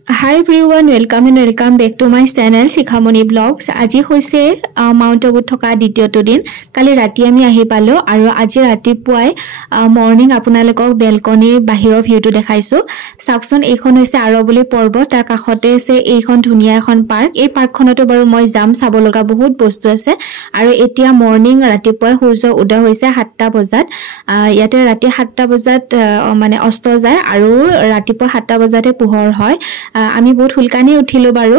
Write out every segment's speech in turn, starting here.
Hi everyone, welcome back to my channel Shikhamoni Vlogs. আজি হৈছে mount আবুত থকা দ্বিতীয়টো দিন। কালি ৰাতি আমি আহি পালো আৰু আজি ৰাতিপুৱাই মৰ্নিং আপোনালোকক বেলকনিৰ বাহিৰৰ ভিউটো দেখাইছো। চাওকচোন এইখন হৈছে আৰৱলি পৰ্বত, তাৰ কাষতে আছে এইখন ধুনীয়া এখন পাৰ্ক। এই পাৰ্কখনতো বাৰু মই যাম, চাব লগা বহুত বস্তু আছে। আৰু এতিয়া মৰ্নিং ৰাতিপুৱাই সূৰ্য উদয় হৈছে 7টা বজাত। ইয়াতে ৰাতি 7টা বজাত মানে অস্ত যায় আৰু ৰাতিপুৱা 7টা বজাতে পোহৰ হয়। আমি বহুত হুলকানি উঠিলো বাৰু,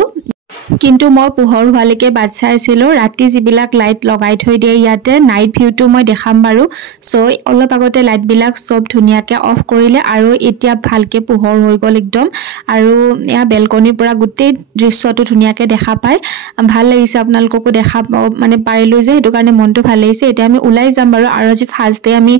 কিন্তু মই পোহৰ হোৱালৈকে বাট চাই আছিলো। ৰাতি যিবিলাক লাইট লগাই থৈ দিয়ে ইয়াতে নাইট ভিউটো মই দেখাম বাৰু। সো অলপ আগতে লাইটবিলাক চব ধুনীয়াকৈ অফ কৰিলে আৰু এতিয়া ভালকৈ পোহৰ হৈ গ'ল একদম। আৰু এয়া বেলকনিৰ পৰা গোটেই দৃশ্যটো ধুনীয়াকৈ দেখা পায়, ভাল লাগিছে। আপোনালোককো দেখা মানে পাৰিলো যে, সেইটো কাৰণে মনটো ভাল লাগিছে। এতিয়া আমি ওলাই যাম বাৰু। আৰু আজি ফাৰ্ষ্ট ডে আমি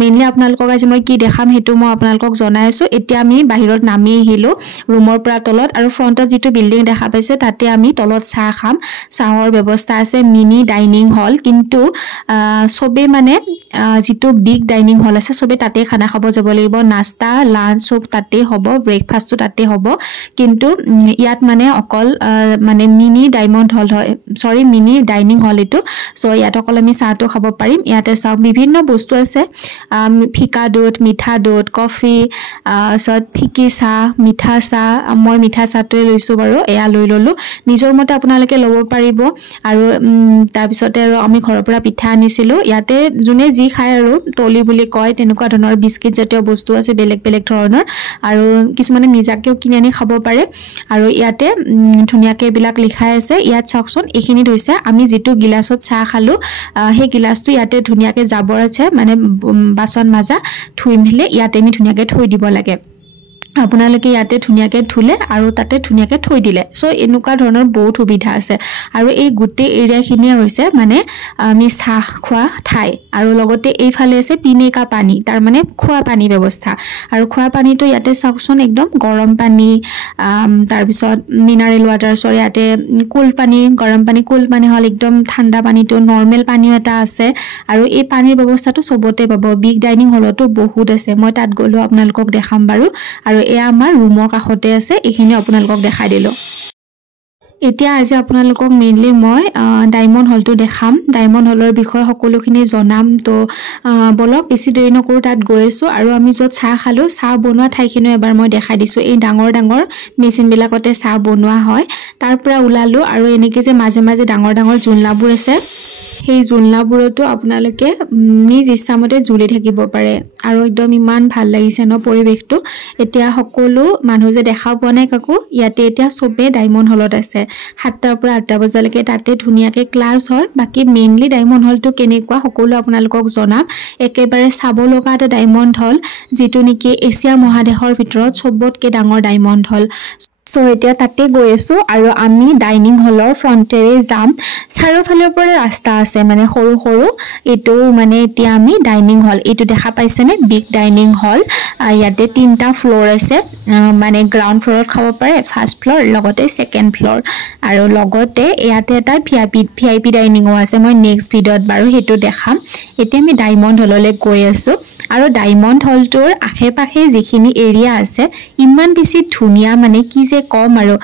মেইনলি আপোনালোকক আজি মই কি দেখাম সেইটো মই আপোনালোকক জনাই আছো। এতিয়া আমি বাহিৰত নামি আহিলো ৰুমৰ পৰা তলত, আৰু ফ্ৰণ্টত যিটো বিল্ডিং দেখা পাইছে তাতে আমি তলত চাহ খাম। চাহৰ ব্যৱস্থা আছে, মিনি ডাইনিং হল। কিন্তু চবে মানে যিটো বিগ ডাইনিং হল আছে চবে তাতে খানা খাব যাব লাগিব। নাস্তা লাঞ্চ চব তাতে হ'ব, ব্ৰেকফাষ্টটো তাতে হ'ব। কিন্তু ইয়াত মানে অকল মানে মিনি ডায়মণ্ড হল হয়, সৰি মিনি ডাইনিং হল এইটো। চ' ইয়াত অকল আমি চাহটো খাব পাৰিম। ইয়াতে চাওক বিভিন্ন বস্তু আছে, ফিকা দুধ, মিঠা দুধ, কফি, তাৰপিছত ফিকি চাহ, মিঠা চাহ। মই মিঠা চাহটোৱে লৈছোঁ বাৰু, এয়া লৈ ল'লোঁ। নিজৰ মতে আপোনালোকে ল'ব পাৰিব। আৰু তাৰপিছতে আৰু আমি ঘৰৰ পৰা পিঠা আনিছিলোঁ। ইয়াতে যোনে যি খায় আৰু তলি বুলি কয়, তেনেকুৱা ধৰণৰ বিস্কিট জাতীয় বস্তু আছে বেলেগ বেলেগ ধৰণৰ, আৰু কিছুমানে নিজাকেও কিনি আনি খাব পাৰে। আৰু ইয়াতে ধুনীয়াকৈ এইবিলাক লিখাই আছে। ইয়াত চাওকচোন, এইখিনিত হৈছে আমি যিটো গিলাচত চাহ খালোঁ সেই গিলাচটো ইয়াতে ধুনীয়াকৈ জাবৰ আছে, মানে বাচন মাজা ধুই মেলি ইয়াতে আমি ধুনীয়াকৈ থৈ দিব লাগে। আপোনালোকে ইয়াতে ধুনীয়াকৈ ধুলে আৰু তাতে ধুনীয়াকৈ থৈ দিলে। চ' এনেকুৱা ধৰণৰ বহুত সুবিধা আছে। আৰু এই গোটেই এৰিয়াখিনিয়ে হৈছে মানে আমি চাহ খোৱা ঠাই। আৰু লগতে এইফালে আছে পিনেকা পানী, তাৰ মানে খোৱা পানী ব্যৱস্থা। আৰু খোৱা পানীটো ইয়াতে চাওকচোন, একদম গৰম পানী, তাৰপিছত মিনাৰেল ৱাটাৰ, ইয়াতে কুল পানী, গৰম পানী, কুল পানী হ'ল একদম ঠাণ্ডা পানীটো, নৰ্মেল পানীও এটা আছে। আৰু এই পানীৰ ব্যৱস্থাটো চবতে পাব। বিগ ডাইনিং হলতো বহুত আছে, মই তাত গ'লেও আপোনালোকক দেখাম বাৰু। আৰু এয়া আমাৰ ৰুমৰ কাষতে আছে, এইখিনি আপোনালোকক দেখাই দিলোঁ। এতিয়া আজি আপোনালোকক মেইনলি মই ডায়মণ্ড হলটো দেখাম, ডায়মণ্ড হলৰ বিষয়ে সকলোখিনি জনাম। তো বলক বেছি দেৰি নকৰোঁ, তাত গৈ আছোঁ। আৰু আমি য'ত চাহ খালোঁ, চাহ বনোৱা ঠাইখিনিও এবাৰ মই দেখাই দিছোঁ। এই ডাঙৰ ডাঙৰ মেচিনবিলাকতে চাহ বনোৱা হয়। তাৰ পৰা ওলালোঁ আৰু এনেকৈ যে মাজে মাজে ডাঙৰ ডাঙৰ জোলনাবোৰ আছে, সেই জোলনাবোৰতো আপোনালোকে নিজ ইচ্ছামতে জুলি থাকিব পাৰে। আৰু একদম ইমান ভাল লাগিছে ন পৰিৱেশটো। এতিয়া সকলো মানুহ যে দেখা পোৱা নাই কাকো, ইয়াতে এতিয়া চবেই ডায়মণ্ড হলত আছে। 7টাৰ পৰা 8টা বজালৈকে তাতে ধুনীয়াকৈ ক্লাছ হয়। বাকী মেইনলি ডায়মণ্ড হলটো কেনেকুৱা সকলো আপোনালোকক জনাম। একেবাৰে চাব লগা এটা ডায়মণ্ড হল, যিটো নেকি এছিয়া মহাদেশৰ ভিতৰত চবতকৈ ডাঙৰ ডায়মণ্ড হল। চ' এতিয়া তাতে গৈ আছোঁ আৰু আমি ডাইনিং হলৰ ফ্ৰণ্টেৰে যাম। চাৰিওফালৰ পৰা ৰাস্তা আছে, মানে সৰু সৰু। এইটো মানে এতিয়া আমি ডাইনিং হল, এইটো দেখা পাইছেনে, বিগ ডাইনিং হল। ইয়াতে 3টা ফ্ল'ৰ আছে, মানে গ্ৰাউণ্ড ফ্ল'ৰত খাব পাৰে, ফাৰ্ষ্ট ফ্ল'ৰ, লগতে ছেকেণ্ড ফ্ল'ৰ। আৰু লগতে ইয়াতে এটা VIP ডাইনিঙো আছে। মই নেক্সট ভিডিঅ'ত বাৰু সেইটো দেখাম। এতিয়া আমি ডায়মণ্ড হললৈ গৈ আছোঁ। আৰু ডায়মণ্ড হলটোৰ আশে পাশে যিখিনি এৰিয়া আছে ইমান বেছি ধুনীয়া, মানে কি যে ক'ম আৰু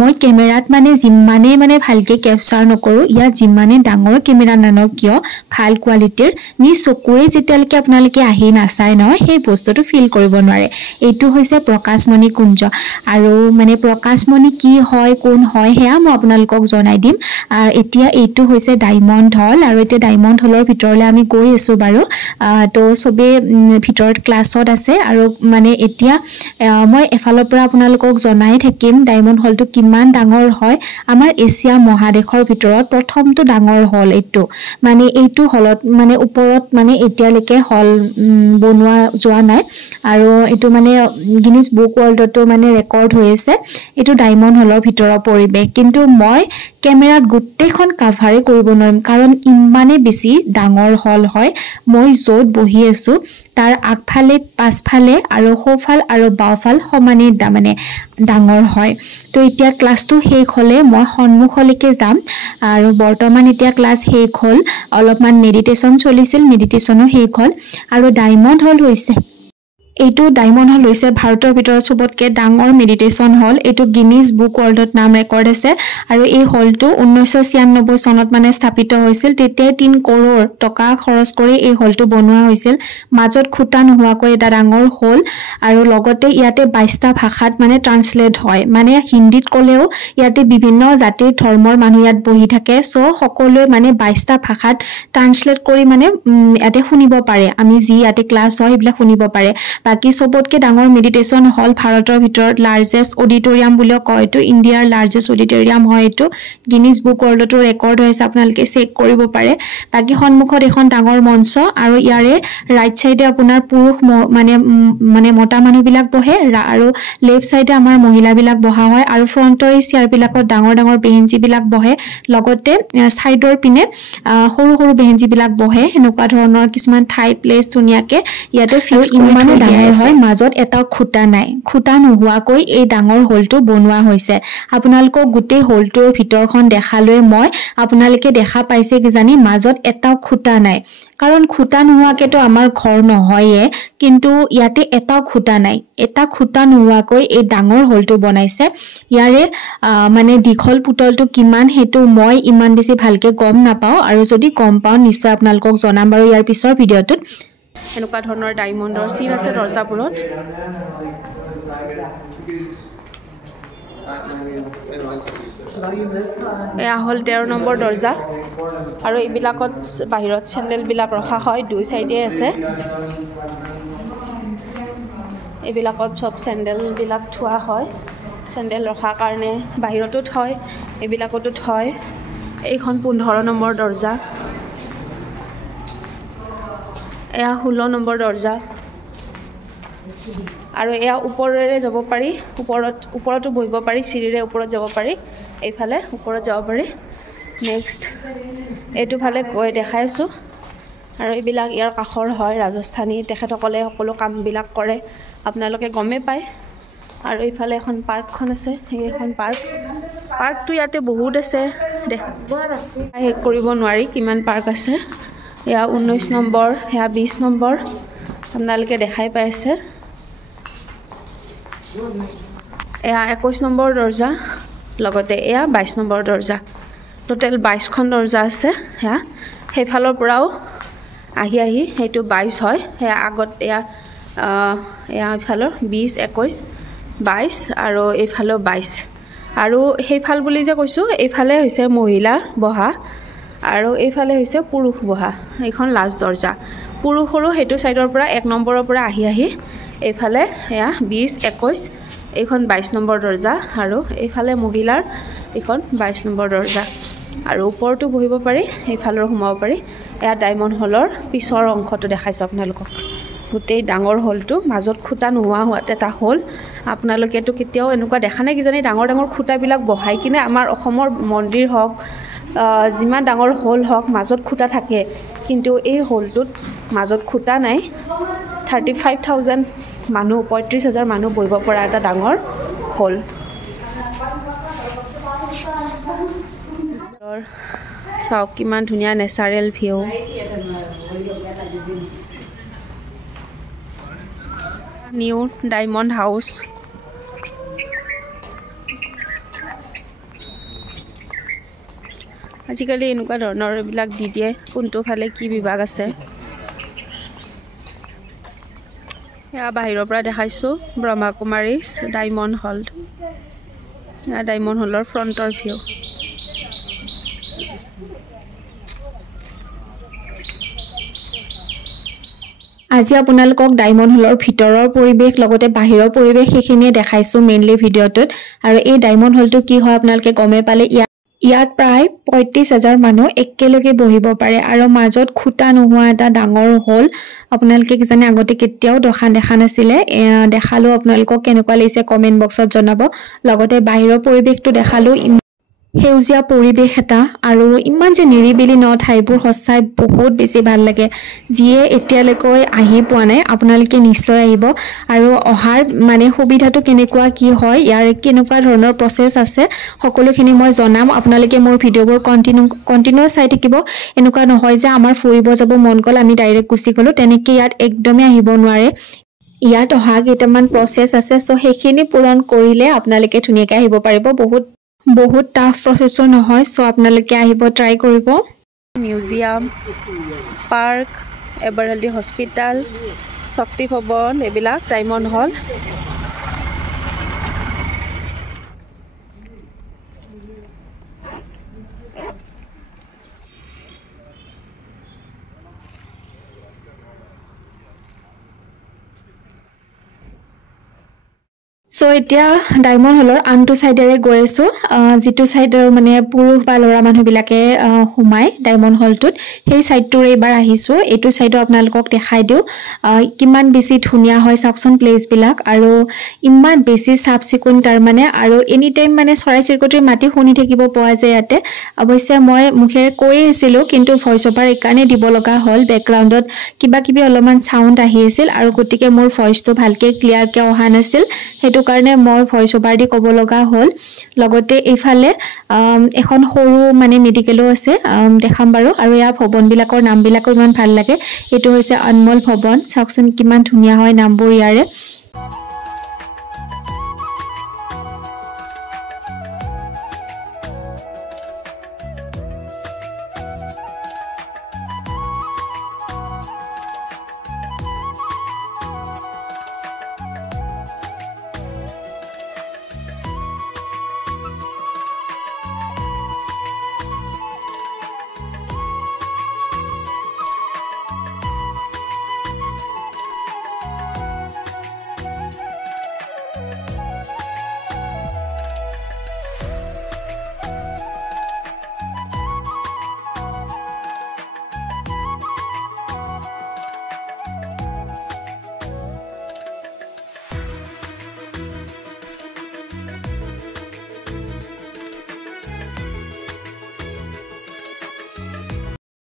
মই কেমেৰাত মানে যিমানেই মানে ভালকৈ কেপচাৰ নকৰোঁ, ইয়াত যিমানেই ডাঙৰ কেমেৰা নানক কিয়, ভাল কোৱালিটিৰ, নিজ চকুৰে যেতিয়ালৈকে আপোনালোকে আহি নাচায় নহয় সেই বস্তুটো ফিল কৰিব নোৱাৰে। এইটো হৈছে প্ৰকাশমণি কুঞ্জ। আৰু মানে প্ৰকাশমণি কি হয়, কোন হয়, সেয়া মই আপোনালোকক জনাই দিম। এতিয়া এইটো হৈছে ডায়মণ্ড হল, আৰু এতিয়া ডায়মণ্ড হলৰ ভিতৰলৈ আমি গৈ আছোঁ বাৰু। তো চবেই ভিতৰত ক্লাছত আছে। আৰু মানে এতিয়া মই এফালৰ পৰা আপোনালোকক জনাই থাকিম ডায়মণ্ড হলটো কিমান ডাঙৰ হয়। আমাৰ এছিয়া মহাদেশৰ ভিতৰত প্ৰথমটো ডাঙৰ হল এইটো। মানে এইটো হলত মানে ওপৰত মানে এতিয়ালৈকে হল বনোৱা যোৱা নাই। আৰু এইটো মানে গিনিজ বুক ৱৰ্ল্ডতো মানে ৰেকৰ্ড হৈ আছে। এইটো ডায়মণ্ড হলৰ ভিতৰৰ পৰিৱেশ, কিন্তু মই কেমেৰাত গোটেইখন কাভাৰে কৰিব নোৱাৰিম, কাৰণ ইমানেই বেছি ডাঙৰ হল হয়। মই য'ত বহি আছোঁ তাৰ আগফালে, পাছফালে আৰু সোঁফাল আৰু বাওঁফাল সমানেই মানে ডাঙৰ হয়। তো এতিয়া ক্লাছটো শেষ হ'লে মই সন্মুখলৈকে যাম। আৰু বৰ্তমান এতিয়া ক্লাছ শেষ হ'ল, অলপমান মেডিটেশ্যন চলিছিল, মেডিটেশ্যনো শেষ হ'ল। আৰু ডায়মণ্ড হল হৈছে এইটো ডায়মণ্ড হল হৈছে ভাৰতৰ ভিতৰত সবতকে ডাঙৰ মেডিটেশন হল এইটো গিনিজ বুক ৱৰ্ল্ডত নাম ৰেকৰ্ড আছে আৰু এই হলটো 1996 চনত মানে স্থাপিত হৈছিল তেতিয়া 3 কৰোৰ টকা খৰচ কৰি এই হলটো বনোৱা হৈছিল মাজত খুটা নোহোৱাকৈ এটা ডাঙৰ হল আৰু লগতে ইয়াতে 22টা ভাষাত মানে ট্ৰান্সলেট হয় মানে হিন্দীত ক'লেও ইয়াতে বিভিন্ন জাতিৰ ধৰ্মৰ মানুহ ইয়াত বহি থাকে সো সকলোৱে মানে 22টা ভাষাত ট্ৰান্সলেট কৰি মানে ইয়াতে শুনিব পাৰে আমি যি ইয়াতে ক্লাছ হয় এইবিলাক শুনিব পাৰে বাকি সবতকে ডাঙৰ মেডিটেশন হল ভাৰতৰ ভিতৰত লাৰ্জেষ্ট অডিটৰিয়াম বুলিও কয় তো ইণ্ডিয়াৰ লাৰ্জেষ্ট অডিটৰিয়াম হয় এটো গিনিজ বুক ৱৰ্ল্ডতো ৰেকৰ্ড হৈছে আপোনালোকে চেক কৰিব পাৰে বাকি সন্মুখত এখন ডাঙৰ মঞ্চ আৰু ইয়াৰে ৰাইট সাইডে আপোনাৰ পুৰুষ মানে মতা মানুহবিলাক বহে আৰু লেফট সাইডে আমাৰ মহিলাবিলাক বহা হয় আৰু ফ্ৰণ্টৰ চেয়াৰ বিলাকত ডাঙৰ ডাঙৰ বেঞ্চি বিলাক বহে লগতে সাইডৰ পিনে সৰু সৰু বেঞ্চি বিলাক বহে এনেকুৱা ধৰণৰ কিছুমান ঠাই প্লেস ধুনিয়াকে ইয়াতে ফিক্স মানে ডাঙৰ হয় মাজত এটা খুটা নাই খুটা নোহোৱাকৈ এই ডাঙৰ হলটো বনোৱা হৈছে আপোনালোকক গোটেই হলটোৰ ভিতৰখন দেখালৈ মই আপোনালোকে দেখা পাইছে কি জানি মাজত এটা খুটা নাই কাৰণ খুটা নোহোৱাকেতো আমাৰ ঘৰ নহয়ে কিন্তু ইয়াতে এটা খুটা নাই এটা খুটা নোহোৱাকৈ এই ডাঙৰ হলটো বনাইছে ইয়াৰে মানে দীঘল পুতলটো কিমান হেতু মই ইমান বেছি ভালকে গম নাপাও আৰু যদি গম পাও নিশ্চয় আপোনালোকক জনাম বাৰু ইয়াৰ পিছৰ ভিডিঅ'টোত এনেকুৱা ধৰণৰ ডায়মণ্ডৰ চিন আছে দৰ্জাবোৰত এয়া হল 13 নম্বৰ দৰ্জা আৰু এইবিলাকত বাহিৰত চেন্ডেল বিলাক ৰখা হয় দুই সাইডে আছে এইবিলাকত সব চেন্ডেল বিলাক থোৱা হয় চেন্ডেল ৰখাৰ কাৰণে বাহিৰতো থয় এইবিলাকতো থয় এইখন 15 নম্বৰ দৰ্জা এয়া 16 নম্বৰ দৰ্জা আৰু এয়া ওপৰেৰে যাব পাৰি ওপৰতো বহিব পাৰি চিৰিৰে ওপৰত যাব পাৰি এইফালে ওপৰত যাব পাৰি নেক্সট এইটো ফালে গৈ দেখাইছো আৰু এইবিলাক ইয়াৰ কাখৰ হয় ৰাজস্থানী তেখেতসকলে সকলো কামবিলাক কৰে আপোনালোকে গমে পায় আৰু এইফালে এখন পাৰ্কখন আছে এইখন পাৰ্কটো ইয়াতে বহুত আছে শেষ কৰিব নোৱাৰি কিমান পাৰ্ক আছে এয়া 19 নম্বৰ এয়া 20 নম্বৰ আপোনালোকে দেখাই পাইছে এয়া 21 নম্বৰ দৰ্জা লগতে এয়া 22 নম্বৰ দৰ্জা টোটেল 22খন দৰ্জা আছে এয়া সেইফালৰ পৰাও আহি সেইটো 22 হয় এয়া আগত এয়া এইফালৰ 20 21 22 আৰু এইফালৰ 22 আৰু সেইফাল বুলি যে কৈছো এইফালে হৈছে মহিলা বহা আৰু এইফালে হৈছে পুৰুষ বহা এইখন লাষ্ট দৰ্জা পুৰুষৰো হেতু সাইডৰ পৰা 1 নম্বৰৰ পৰা আহি এইফালে এয়া 20 21 এইখন 22 নম্বৰ দৰ্জা আৰু এইফালে মহিলাৰ এইখন 22 নম্বৰ দৰ্জা আৰু ওপৰটো বহিব পাৰি এইফালৰ সোমাব পাৰি এয়া ডায়মণ্ড হলৰ পিছৰ অংশটো দেখাইছো আপোনালোকক গোটেই ডাঙৰ হলটো মাজত খুটা নোহোৱা হোৱাত এটা হল আপোনালোকেতো কেতিয়াও এনেকুৱা দেখা নাই কিজানি ডাঙৰ ডাঙৰ খুটাবিলাক বহাই কিনে আমাৰ অসমৰ মন্দিৰ হওক যিমান ডাঙৰ হল হওক মাজত খুটা থাকে কিন্তু এই হলটোত মাজত খুটা নাই 35000 মানুহ 35000 মানুহ বহিব পৰা এটা ডাঙৰ হল চাওক কিমান ধুনীয়া নেচাৰেল ভিউ নিউ ডায়মণ্ড হাউস আজিকালি এনেকুৱা ধৰণৰ এইবিলাক দি দিয়ে কোনটো ফালে কি বিভাগ আছে এয়া বাহিৰৰ পৰা দেখাইছো ব্ৰহ্মা কুমাৰীজ ডায়মণ্ড হল ডায়মণ্ড হলৰ ফ্ৰণ্টৰ ভিউ আজি আপোনালোকক ডায়মণ্ড হলৰ ভিতৰৰ পৰিবেশ লগতে বাহিৰৰ পৰিবেশ সেইখিনিয়ে দেখাইছো মেইনলি ভিডিঅ'টোত আৰু এই ডায়মণ্ড হলটো কি হয় আপোনালোকে গমে পালে ইয়াত প্ৰায় 35000 মানুহ একেলগে বহিব পাৰে আৰু মাজত খুটা নোহোৱা এটা ডাঙৰ হল আপোনালোকে কি জানে আগতে কেতিয়াও দেখা নাছিলে দেখালো আপোনালোকক কেনেকুৱা লাগিছে কমেন্ট বক্সত জনাব লগতে বাহিৰৰ পৰিবেশটো দেখালো হেউজিয়া পৰিবেশ এটা আৰু ইমান যে নিৰিবিলি ন ঠাইবোৰ সঁচাই বহুত বেছি ভাল লাগে যিয়ে এতিয়ালৈকে আহি পোৱা নাই আপোনালোকে নিশ্চয় আহিব আৰু অহাৰ মানে সুবিধাটো কেনেকুৱা কি হয় ইয়াৰ কেনেকুৱা ধৰণৰ প্ৰসেস আছে সকলোখিনি মই জনাম আপোনালোকে মোৰ ভিডিঅ'বোৰ কন্টিনিউ চাই থাকিব এনেকুৱা নহয় যে আমাৰ ফুৰিব যাব মন গল আমি ডাইৰেক্ট গুচি গলো তেনেকৈ ইয়াত একদমে আহিব নোৱাৰে ইয়াত অহা কেইটামান প্ৰচেছ আছে সো সেইখিনি পূৰণ কৰিলে আপোনালোকে ধুনীয়াকৈ আহিব পাৰিব বহুত টাফ প্ৰচেছো নহয় সো আপোনালোকে আহিব ট্ৰাই কৰিব মিউজিয়াম পাৰ্ক এবাৰহেল্ডি হস্পিটাল শক্তি ভৱন এইবিলাক ডায়মণ্ড হল সো এতিয়া ডায়মণ্ড হলৰ আনটো সাইডেৰে গৈ আছো যেটো সাইডৰ মানে পুৰুষ বা লৰা মানুহবিলাকে হুমাই ডায়মণ্ড হলটোত সেই সাইডটোৰ এবাৰ আহিছো এটো সাইডো আপোনালোকক দেখাই দিও কিমান বেছি ধুনিয়া হয় সাকচন প্লেস বিলাক আৰু ইমান বেছি সাফ সিকুন তাৰ মানে আৰু এনি টাইম মানে চৰাই চিৰকটিৰ মাটি শুনি থাকিব পোৱা যায় ইয়াতে অৱশ্যে মই মুখেৰে কৈ আছিল কিন্তু ভয়েস ওভাৰ একাৰণে দিব লগা হল ব্যাকগ্ৰাউণ্ডত কিবা কিবি অলপমান সাউন্ড আহি আছিল আৰু গতিকে মোৰ ভয়েসটো ভালকে ক্লিয়াৰ কে অহা নাছিল হেতু কাৰণে মই ভয়েস ওভাৰ দি ক'ব লগা হল লগতে এইফালে এখন সৰু মানে মেডিকেলো আছে দেখাম বাৰু আৰু ইয়াৰ ভৱন বিলাকৰ নাম বিলাকো ইমান ভাল লাগে এটো হৈছে অনমোল ভৱন চাওকচোন কিমান ধুনিয়া হয় নামবোৰ ইয়াৰে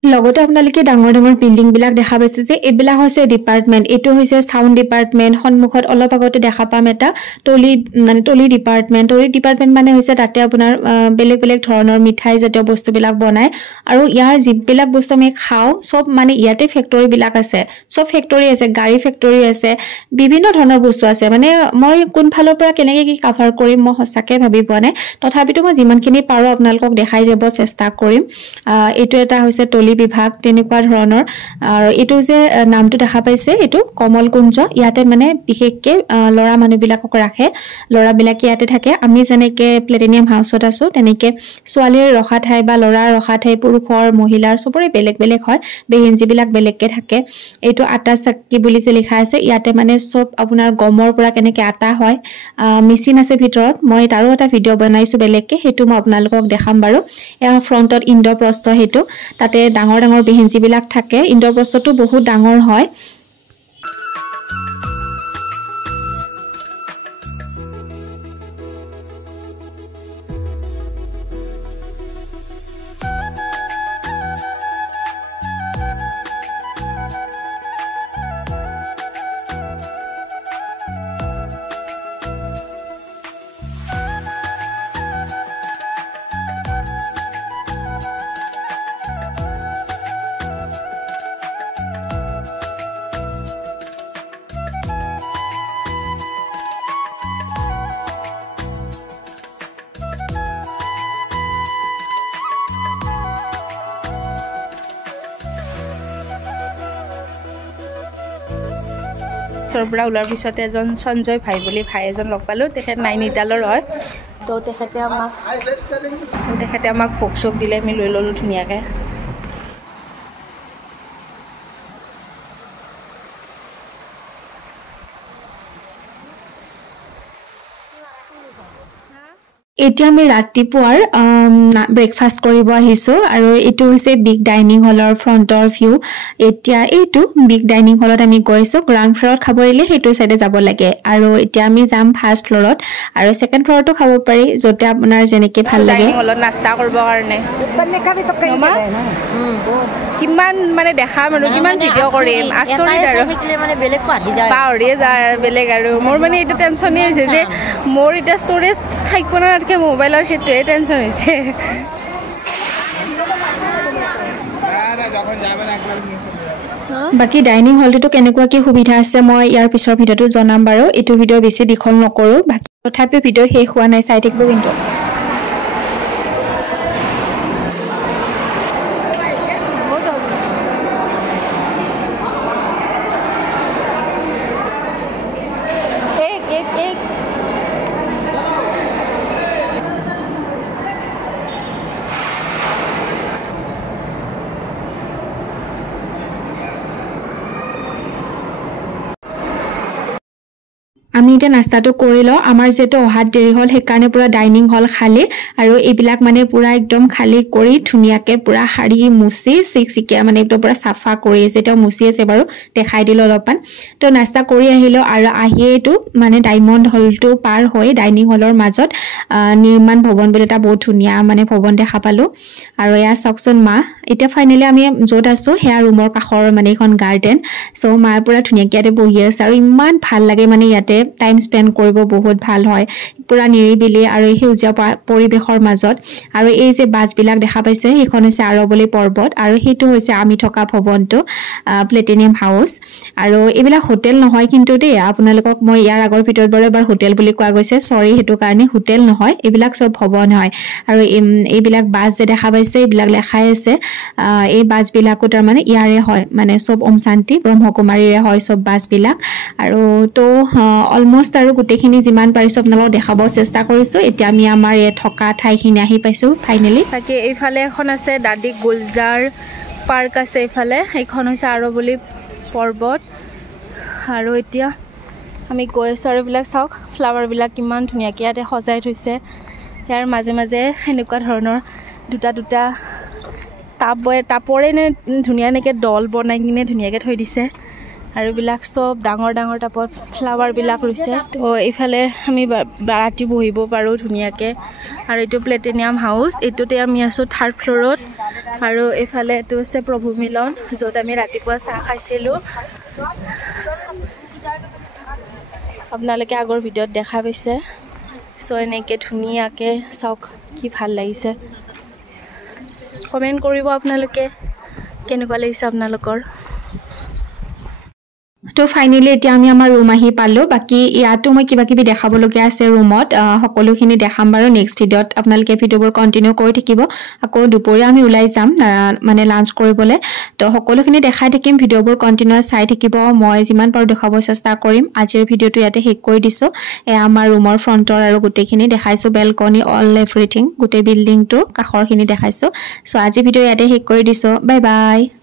লগতে আপোনালোকে ডাঙৰ ডাঙৰ বিল্ডিং বিলাক দেখা পাইছে যে এবিলা হৈছে ডিপাৰ্টমেন্ট এটো হৈছে সাউন্ড ডিপাৰ্টমেন্ট সন্মুখত অলপ আগতে দেখা পাম এটা টলি ডিপাৰ্টমেন্ট মানে হৈছে তাতে আপোনাৰ বেলেগ বেলেগ ধৰণৰ মিঠাই জাতীয় বস্তু বিলাক বনায় আৰু ইয়াৰ জিবিলাক বস্তু আমি খাও সব মানে ইয়াতে ফেক্টৰী বিলাক আছে সব ফেক্টৰী আছে গাড়ী ফেক্টৰী আছে বিভিন্ন ধৰণৰ বস্তু আছে মানে মই কোন ফালৰ পৰা কেনেকৈ কি কভাৰ কৰিম মই হসাকে ভাবি পোৱা নাই তথাপিতো মই যিমানখিনি পাৰো আপোনালোকক দেখাই যাব চেষ্টা কৰিম এটো এটা হৈছে টলি বিভাগ তেনেকুৱা ধৰণৰ আৰু এটো যে নামটো দেখা পাইছে এটো কমল কুঞ্জ ইয়াতে মানে বিশেষকে লৰা মানুহবিলাকক ৰাখে লৰা বিলাকে ইয়াতে থাকে আমি যেনেকে প্লেটিনিয়াম হাউসত আছো তেনেকে ছোৱালীৰ ৰখা ঠাই বা লৰা ৰখা ঠাই পুৰুষৰ মহিলাৰ সবৰে বেলেগ বেলেগ হয় বেহিনজি বিলাক বেলেগকে থাকে এটো আটা চাক্কি বুলি যে লিখা আছে ইয়াতে মানে সব আপোনাৰ গমৰ পৰা কেনেকে আটা হয় মেচিন আছে ভিতৰত মই তাৰো এটা ভিডিও বনাইছো বেলেগকে হেতু মই আপোনালোকক দেখাম বাৰু ইয়াৰ ফ্ৰন্টত ইন্দ্ৰপ্ৰস্থ হেতু তাতে ডাঙৰ ডাঙৰ বেহিনজি বিলাক থাকে ইন্দ্ৰপ্ৰস্থটো বহুত ডাঙৰ হয় পৰা ওলাৰ পিছতে এজন সঞ্জয় ভাই বুলি ভাই এজন লগ পালো তেখেত নাইনিতালৰ হয় তো তেখেতে আমাক ভোগ চোক দিলে আমি লৈ ললো ধুনীয়াকে এতিয়া আমি ৰাতিপুৱাৰ ব্ৰেকফাষ্ট কৰিব আহিছো আৰু এটো হৈছে বিগ ডাইনিং হলৰ ফ্ৰন্টৰ ভিউ এতিয়া এইটো বিগ ডাইনিং হলত আমি গৈছো গ্ৰাউণ্ড ফ্লৰত খাবৰিলে হেতু সাইডে যাব লাগে আৰু এতিয়া আমি যাম ফাৰ্ষ্ট ফ্লৰত আৰু সেকেন্ড ফ্লৰটো খাব পাৰি যতে আপোনাৰ যেনেকে ভাল লাগে ডাইনিং হলত নাস্তা কৰিব কাৰণে কিমান মানে দেখা মানুহ কিমান ভিডিও কৰিম আচৰিত আৰু মানে বেলেগ পাহি যায় পাহৰি যায় বেলেগ আৰু মোৰ মানে এটা টেনচনই হৈছে যে মোৰ এটা ষ্টৰেজ থাকিব না আৰকে মোবাইলৰ হেতুৱে টেনচন হৈছে না যখন যাবেন একবাৰ বাকি ডাইনিং হলটো কেনেকুৱা কি সুবিধা আছে মই ইয়াৰ পিছৰ ভিডিঅ'টো জনাম বাৰু এইটো ভিডিঅ' বেছি দীঘল নকৰো বাকি তথাপিও ভিডিঅ' শেষ হোৱা নাই চাই থাকিব কিন্তু আমি এটা নাস্তাটো কৰি লওঁ আমাৰ যেটো অহাত দেৰি হল হেকাৰণে পুৰা ডাইনিং হল খালি আৰু এইবিলাক মানে পুৰা একদম খালি কৰি ধুনিয়াকে পুৰা হাৰি মুছি চিকচিকিয়া মানে একদম পুৰা সাফা কৰি আছে এটা মুছি আছে বাৰু দেখাই দিলো অলপমান তো নাস্তা কৰি আহিলো আৰু আহিয়েটো মানে ডায়মণ্ড হলটো পাৰ হৈ ডাইনিং হলৰ মাজত নিৰ্মাণ ভৱন বুলি এটা বহুত ধুনিয়া মানে ভৱন দেখা পালো আৰু এয়া সকচন মা এটা ফাইনালি আমি যত আছো হেয়া ৰুমৰ কাখৰ মানে এখন গাৰ্ডেন সো মা পুৰা ধুনিয়াকে বহি আছে আৰু ইমান ভাল লাগে মানে ইয়াতে টাইম স্পেন্ড কৰিব বহুত ভাল হয় পুৰা নিৰিবিলি আৰু হেউজীয়া পৰিবেশৰ মাজত আৰু এই যে বাছবিলাক দেখা পাইছে এইখন হৈছে আৰবলি পৰ্বত আৰু হেতু হৈছে আমি থকা ভৱনটো প্লেটিনিয়াম হাউস আৰু এইবিলাক হোটেল নহয় কিন্তু দেই আপোনালোকক মই ইয়াৰ আগৰ ভিডিঅ'ত বাৰু এবাৰ হোটেল বুলি কোৱা গৈছে সৰি হেতু কাৰণে হোটেল নহয় এইবিলাক সব ভৱন হয় আৰু এইবিলাক বাছ যে দেখা পাইছে এইবিলাক লেখাই আছে এই বাছবিলাকো তাৰ মানে ইয়াৰে হয় মানে সব ওম শান্তি ব্ৰহ্মকুমাৰীৰে হয় সব বাছবিলাক আৰু তো অলমোস্ট আৰু গুটেখিনি যিমান পাৰিছো আপোনালোকক দেখাব চেষ্টা কৰিছো এতিয়া আমি আমাৰ এই থকা ঠাইখিনি আহি পাইছো ফাইনালি তাকে এইফালে এখন আছে দাদি গুলজাৰ পাৰ্ক আছে এইফালে এইখন হৈছে আৰবলি পৰ্বত আৰু এতিয়া আমি গৈ আছো আৰু বিলাক চাওক ফ্লাৱাৰ বিলাক কিমান ধুনিয়াকে ইয়াতে সজাই থৈছে ইয়াৰ মাজে মাজে এনেকুৱা ধৰণৰ দুটা টাপৰে নে ধুনিয়া নেকে দল বনাই কিনে ধুনিয়াকে থৈ দিছে আৰু বিলাক সব ডাঙৰ ডাঙৰ টাপত ফ্লাৱাৰ বিলাক লৈছে তো এইফালে আমি ৰাতি বহিব পাৰো ধুনিয়াকে আৰু এইটো প্লেটিনিয়াম হাউস এইটোতে আমি আছো 3rd ফ্লোৰত আৰু এইফালে এটো আছে প্ৰভু মিলন যত আমি ৰাতিপুৱা চাহ খাইছিলো আপোনালোকে আগৰ ভিডিঅ'ত দেখা পাইছে সো এনেকে ধুনিয়াকে চাওক কি ভাল লাগিছে কমেন্ট কৰিব আপোনালোকে কেনেকুৱা লাগিছে আপোনালোকৰ তো ফাইনালি এতিয়া আমি আমাৰ ৰুম আহি পালো বাকি ইয়াতো মই কিবা কিবি দেখাবলগীয়া আছে ৰুমত সকলোখিনি দেখাম বাৰু নেক্সট ভিডিঅ'ত আপোনালোকে ভিডিঅ'বোৰ কন্টিনিউ কৰি থাকিব আকৌ দুপৰীয়া আমি ওলাই যাম মানে লাঞ্চ কৰিবলৈ তো সকলোখিনি দেখাই থাকিম ভিডিঅ'বোৰ কন্টিনিউয়াস চাই থাকিব মই যিমান পাৰো দেখাব চেষ্টা কৰিম আজিৰ ভিডিঅ'টো ইয়াতে শেষ কৰি দিছো আমাৰ ৰুমৰ ফ্ৰন্টৰ আৰু গুটেখিনি দেখাইছো বেলকনি অল এভৰিথিং গুটে বিল্ডিংটোৰ কাখৰখিনি দেখাইছো সো আজি ভিডিঅ' ইয়াতে শেষ কৰি দিছো বাই বাই